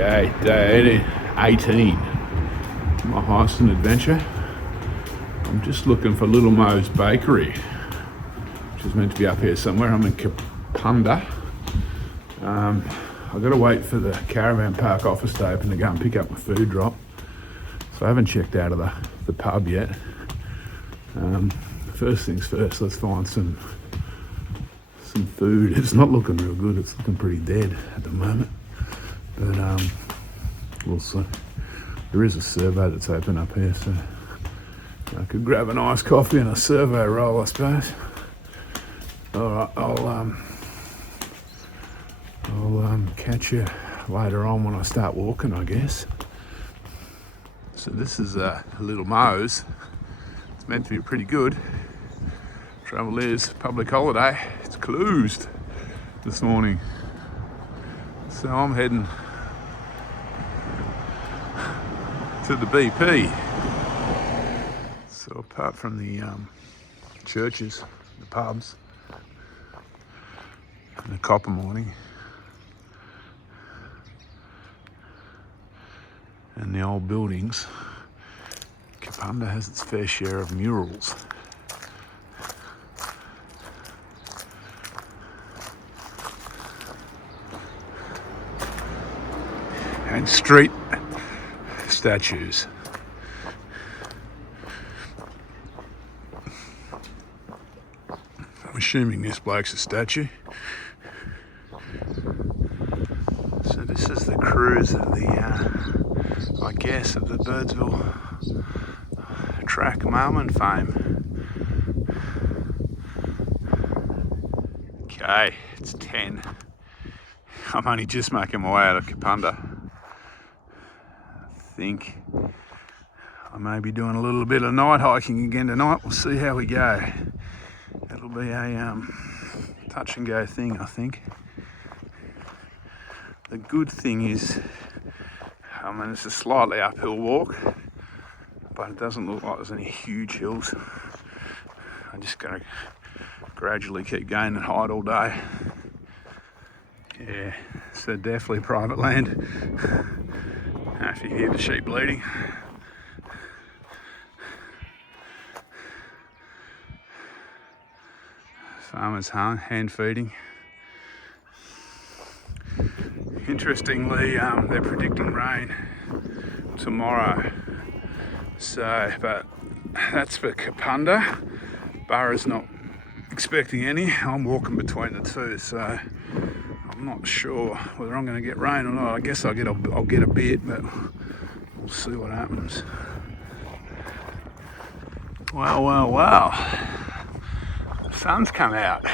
Okay, day 18, my Heysen adventure. I'm just looking for Little Mo's Bakery, which is meant to be up here somewhere. I'm in Kapunda. I've got to wait for the caravan park office to open to go and pick up my food drop. So I haven't checked out of the pub yet. First things first, let's find some food. It's not looking real good. It's looking pretty dead at the moment. But we'll see. There is a servo that's open up here, so I could grab an iced coffee and a servo roll, I suppose. All right, I'll catch you later on when I start walking, I guess. So this is Little Mo's. It's meant to be pretty good. Trouble is, public holiday. It's closed this morning. So I'm heading to the BP. So apart from the churches, the pubs, and the copper mining, and the old buildings, Kapunda has its fair share of murals. And street statues. I'm assuming this bloke's a statue. So this is the cruise of the, I guess, of the Birdsville track moment fame. Okay, it's 10. I'm only just making my way out of Kapunda. I think I may be doing a little bit of night hiking again tonight. We'll see how we go. It'll be a touch and go thing, I think. The good thing is, it's a slightly uphill walk, but it doesn't look like there's any huge hills. I'm just going to gradually keep gaining height all day. Yeah, so definitely private land. If you hear the sheep bleating. Farmers hand feeding. Interestingly, they're predicting rain tomorrow. So, but that's for Kapunda. Barra's not expecting any. I'm walking between the two, so I'm not sure whether I'm going to get rain or not. I guess I'll get a bit, but we'll see what happens. Well. The sun's come out,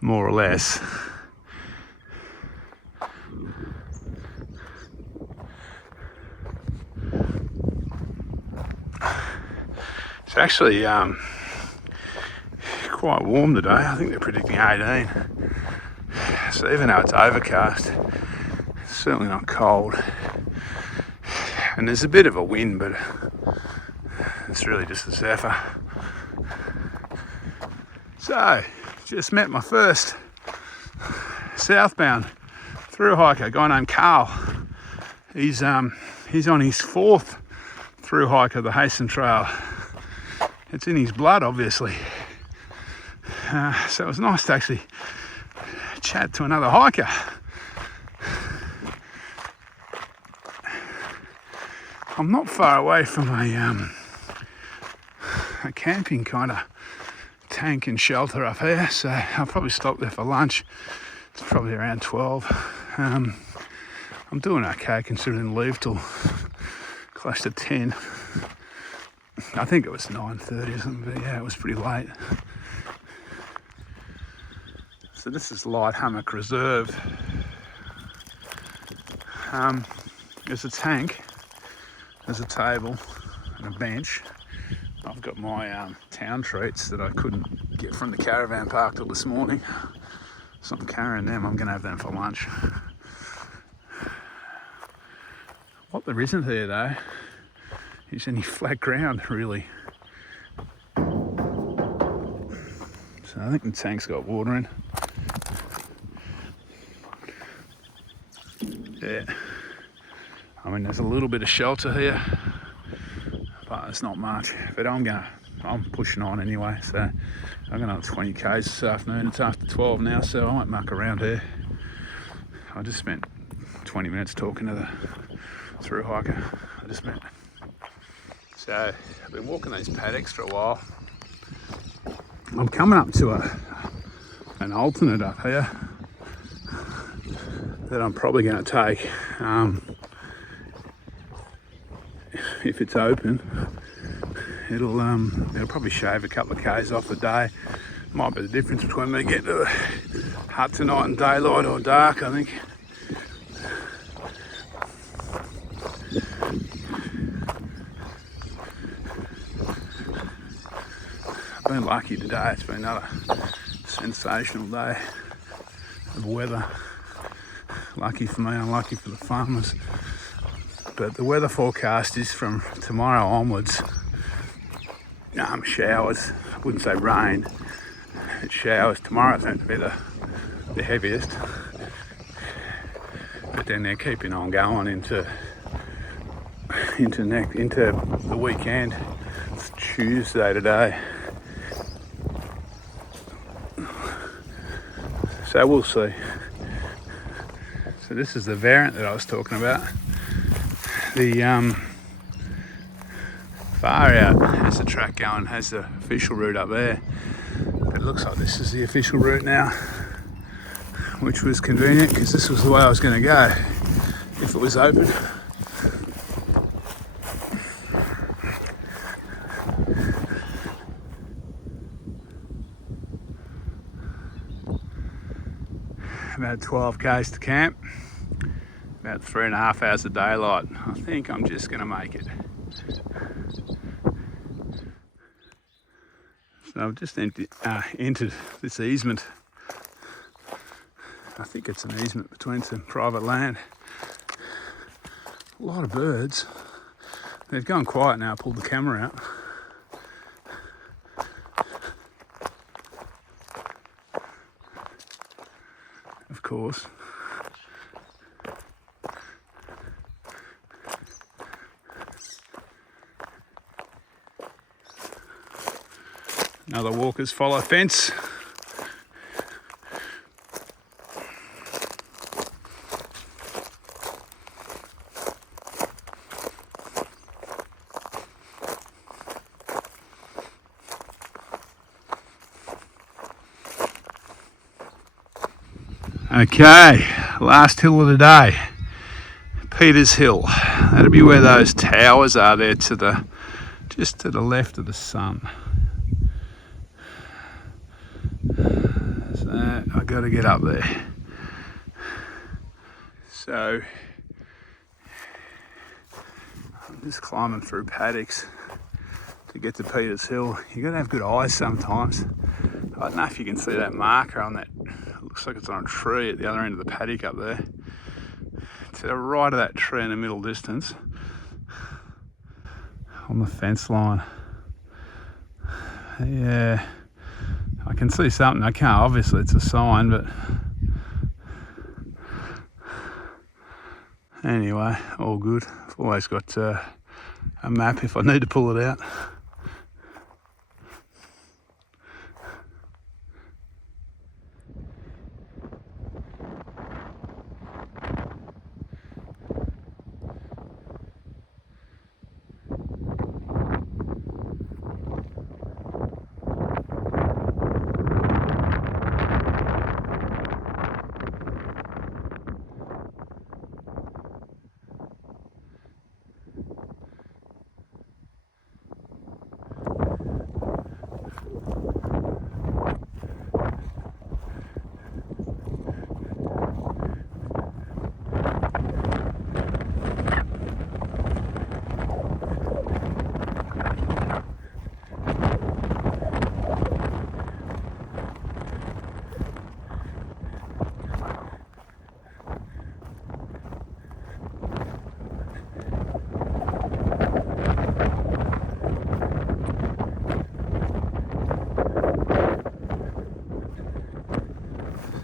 more or less. It's actually quite warm today. I think they're predicting 18. So even though it's overcast, it's certainly not cold. And there's a bit of a wind, but it's really just a zephyr. So, just met my first southbound through hiker, a guy named Carl. He's on his fourth through hike of the Heysen Trail. It's in his blood, obviously. So it was nice to actually chat to another hiker. I'm not far away from a camping kind of tank and shelter up here, so I'll probably stop there for lunch. It's probably around 12. I'm doing okay considering leave till close to 10. I think it was 9:30 or something, but yeah, it was pretty late. So this is Light Hummock Reserve. There's a tank, there's a table and a bench. I've got my town treats that I couldn't get from the caravan park till this morning. So I'm carrying them. I'm going to have them for lunch. What there isn't here though is any flat ground really. So I think the tank's got water in. Yeah, I mean there's a little bit of shelter here, but it's not much. But I'm pushing on anyway, so I'm going on 20 k's this afternoon. It's after 12 now, so I won't muck around here. I just spent 20 minutes talking to the through hiker. I just met. So I've been walking these paddocks for a while. I'm coming up to an alternate up here that I'm probably going to take if it's open. It'll probably shave a couple of k's off a day. Might be the difference between me getting to the hut tonight and daylight or dark, I think. I've been lucky today. It's been another sensational day of weather. Lucky for me, unlucky for the farmers. But the weather forecast is from tomorrow onwards. Showers. I wouldn't say rain. It's showers. Tomorrow's going to be the heaviest. But then they're keeping on going into the weekend. It's Tuesday today. So we'll see. So this is the variant that I was talking about. The far out has the track going, has the official route up there. But it looks like this is the official route now, which was convenient because this was the way I was going to go if it was open. About 12 k's to camp, about 3.5 hours of daylight. I think I'm just going to make it. So I've just entered this easement. I think it's an easement between some private land. A lot of birds. They've gone quiet now. I pulled the camera out. Of course. Another walkers follow fence. Okay, last hill of the day, Peters Hill. That'll be where those towers are there just to the left of the sun. So I got to get up there. So I'm just climbing through paddocks to get to Peters Hill. You got to have good eyes sometimes. I don't know if you can see that marker on that. Looks like it's on a tree at the other end of the paddock up there. To the right of that tree in the middle distance, on the fence line. Yeah, I can see something. I can't, obviously it's a sign, but anyway, all good. I've always got a map if I need to pull it out.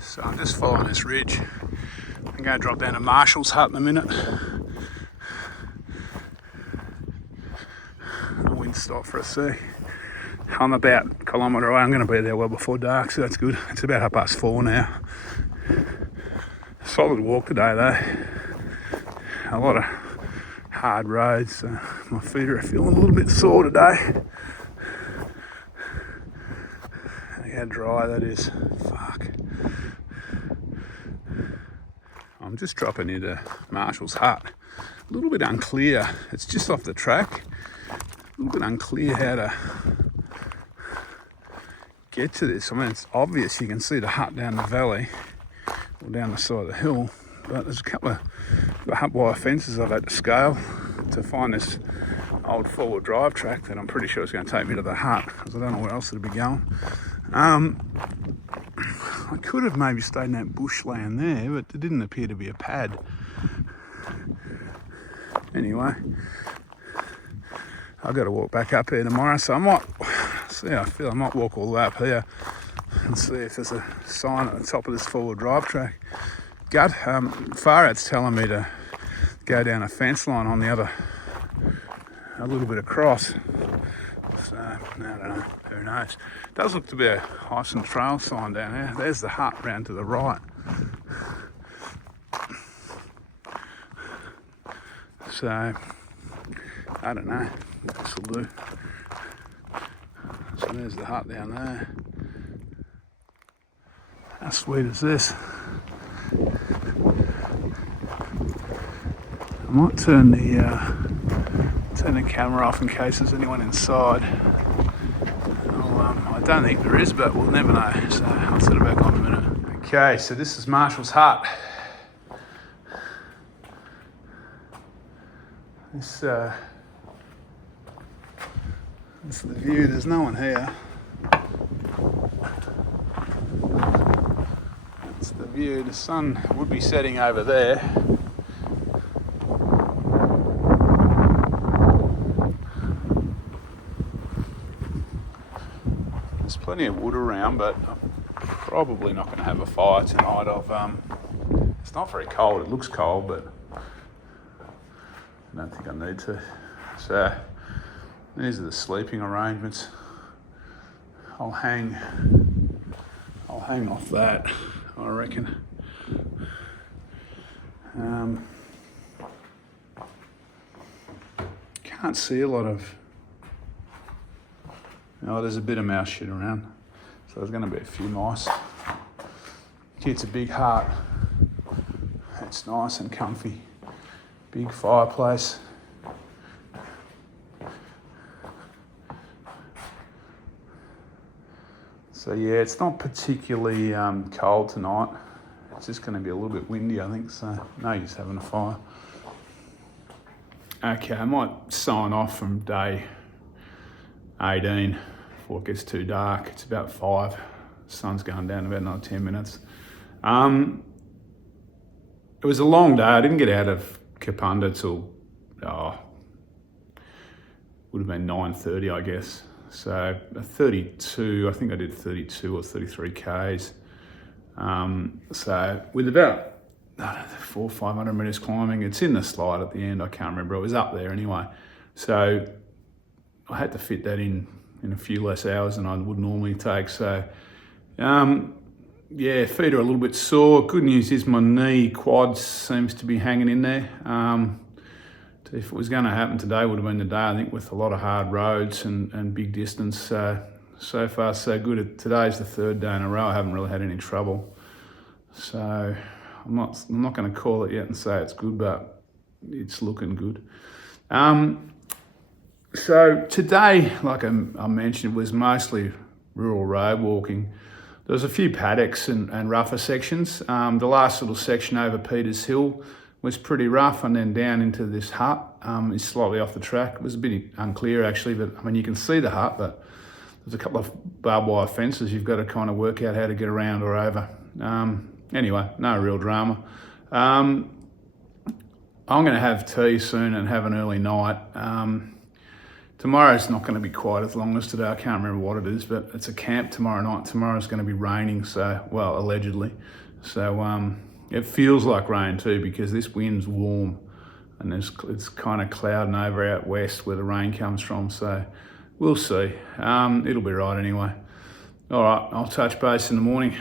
So I'm just following this ridge I'm going to drop down to Marschall's hut in a minute. The wind stopped for a sec. I'm about a kilometre away. I'm going to be there well before dark, so that's good. It's about 4:30 now. Solid walk today though. A lot of hard roads, so my feet are feeling a little bit sore today. Look how dry that is. Fuck. I'm just dropping into Marschall's hut. A little bit unclear. It's just off the track. A little bit unclear how to get to this. I mean, it's obvious. You can see the hut down the valley or down the side of the hill, but there's a couple of hut wire fences I've had to scale to find this old four-wheel drive track that I'm pretty sure is going to take me to the hut, because I don't know where else it'd be going. I could have maybe stayed in that bushland there, but there didn't appear to be a pad. Anyway, I've got to walk back up here tomorrow, so I might see how I feel. I might walk all the way up here and see if there's a sign at the top of this four-wheel drive track. Farad's telling me to go down a fence line on the other, a little bit across. So, I don't know, who knows. It does look to be a Heysen Trail sign down there. There's the hut round to the right. So, I don't know, this will do. So there's the hut down there. How sweet is this? I might turn the camera off in case there's anyone inside. I don't think there is, but we'll never know. So I'll set it back on in a minute. Okay, so this is Marschall's hut. This is the view. There's no one here. That's the view. The sun would be setting over there. There's plenty of wood around, but I'm probably not going to have a fire tonight. It's not very cold. It looks cold, but I don't think I need to. So these are the sleeping arrangements. I'll hang off that, I reckon. Can't see a lot of. Oh, there's a bit of mouse shit around, so there's going to be a few mice. It's a big hut. It's nice and comfy. Big fireplace. So yeah, it's not particularly cold tonight. It's just going to be a little bit windy, I think, so no use having a fire. Okay, I might sign off from day 18 before it gets too dark. It's about 5. The sun's going down in about another 10 minutes. It was a long day. I didn't get out of Kapunda till would have been 9:30, I guess. So 32, I think I did 32 or 33 Ks. So with about 400 or 500 metres climbing, it's in the slide at the end, I can't remember, it was up there anyway. So I had to fit that in a few less hours than I would normally take. So yeah, feet are a little bit sore. Good news is my knee quad seems to be hanging in there. If it was going to happen today, would have been the day, I think, with a lot of hard roads and big distance. So far so good. Today's the 3rd day in a row. I haven't really had any trouble. So I'm not going to call it yet and say it's good, but it's looking good. So today, like I mentioned, was mostly rural road walking. There was a few paddocks and rougher sections. The last little section over Peters Hill was pretty rough, and then down into this hut is slightly off the track. It was a bit unclear actually, but I mean, you can see the hut, but there's a couple of barbed wire fences you've got to kind of work out how to get around or over. Anyway, no real drama. I'm going to have tea soon and have an early night. Tomorrow's not going to be quite as long as today. I can't remember what it is, but it's a camp tomorrow night. Tomorrow's going to be raining, so, well, allegedly. So It feels like rain too because this wind's warm and it's kind of clouding over out west where the rain comes from. So we'll see. It'll be right anyway. All right, I'll touch base in the morning.